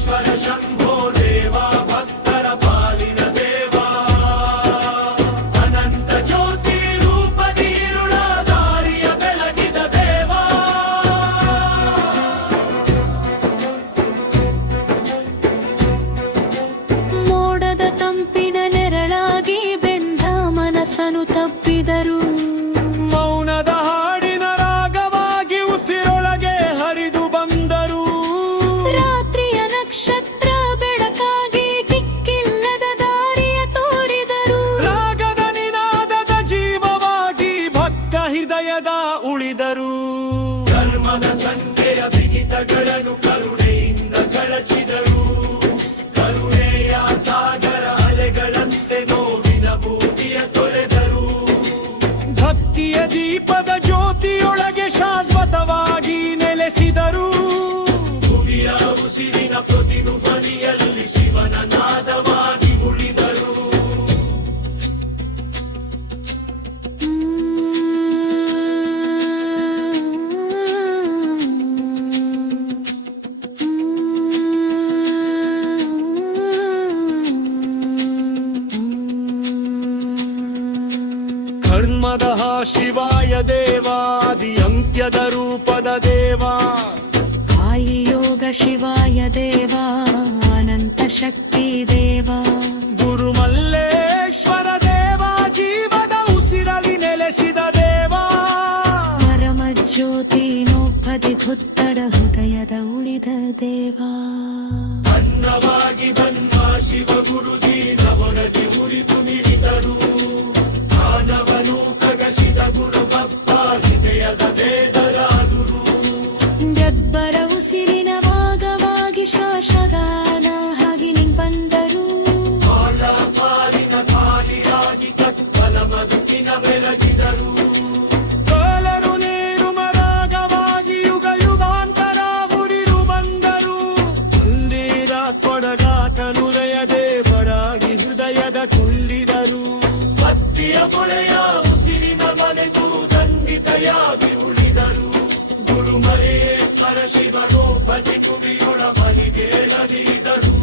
ಶಂಭೋ ದೇವ ಭಕ್ತರ ಪಾಲಿನ ದೇವ ಅನಂತ ಜ್ಯೋತಿ ರೂಪದಿ ಇರುಳ ದಾರಿಯ ಬೆಳಗಿದ ದೇವ ಮೋಡದ ತಂಪಿನ ನೆರಳಾಗಿ ಬೆಂದ ಮನಸ್ಸನ್ನು ತಪ್ಪಿದರು ಮೌನದ ಹಾಡಿನ ರಾಗವಾಗಿ ಉಸಿರೊಳಗೆ ಹರಿದು ಬಂದರು ರಾತ್ರಿಯ ನಕ್ಷತ್ರ ಬೆಳಕಾಗಿ ದಿಕ್ಕಿಲ್ಲದ ದಾರಿಯ ತೋರಿದರು ರಾಗದ ನಿನಾದದ ಜೀವವಾಗಿ ಭಕ್ತ ಹೃದಯದ ಉಳಿದರು ಧರ್ಮದ ಸಂಖ್ಯೆಯ ಬಿಗಿತಗಳನ್ನು ಕರುಣೆಯಿಂದ ಕಳಚಿದರು ಕರುಣೆಯ ಸಾಗರ ಅಲೆಗಳಂತೆ ನೋವಿನ ಬೂದಿಯ ತೊಳೆದರು ಭಕ್ತಿಯ ದೀಪದ ಜ್ಯೋತಿಯೊಳಗೆ ಶಾಶ್ವತವಾಗಿ ನೆಲೆಸಿದರು ಭುವಿಯ ಉಸಿರಿನ ಪ್ರತಿಧ್ವನಿಯಲ್ಲಿ ಶಿವನ ನಾದವಾಗಿ ಉಳಿದರು ಧರ್ಮದ ಶಿವಾಯ ದೇವಾದಿ ಅಂತ್ಯದ ರೂಪದ ದೇವ ಆಯಿ ಯೋಗ ಶಿವಾಯ ದೇವ ಅನಂತ ಶಕ್ತಿ ದೇವ ಗುರು ಮಲ್ಲೇಶ್ವರ ದೇವ ಜೀವದ ಉಸಿರಲಿ ನೆಲೆಸಿದ ದೇವ ಪರಮ ಜ್ಯೋತಿ ನೋಪದಿ ಭುತ್ತಡ ಹೃದಯದ ಉಳಿದ ದೇವ ಅನ್ನವಾಗಿ ಬನ್ನ ಶಿವ ಗುರು ದೀನವೊಳಗೆ ಉರಿದು ನಿರಿದರು ಮಾನವನು ಕಗಸಿದ ಗುರುಬಪ್ಪ ಹೃದಯದ ವೇದರಾದರು ಗಬ್ಬರ ಉಸಿರಿನ ಭಾಗವಾಗಿ ಶಾಸಗಾನ ಹಾಗೆ ನಿಂಗ್ ಬಂದರು ಕಾಲ ಪಾಲಿನ ಖಾಲಿಯಾಗಿ ಕತ್ತಲ ಬದುಕಿನ ಬೆಳಗಿದರು ಕಾಲರು ನೀರು ಮರಾಗವಾಗಿ ಯುಗ ಯುಗಾಂತರ ಮುರಿದು ಬಂದರು ಮಂದಿರ ಕೊಡಗಾಟನು ಹೃದಯದೇ ಬಡಾಗಿ ಹೃದಯದ ತುಂಬಿದರು ಭಕ್ತಿಯ ಮೊಳೆಯ ಉಸಿರಿನ ಮನೆಗೂ ದಂಡಿತೆಯಾಗಿ ಉಳಿದರು ಗುರು ಮಲೇಶ್ವರ ಶಿವನೋಪತಿ ಕುಡಿಯೊಳ ಬಲಿಗೆ ನಲಿದರು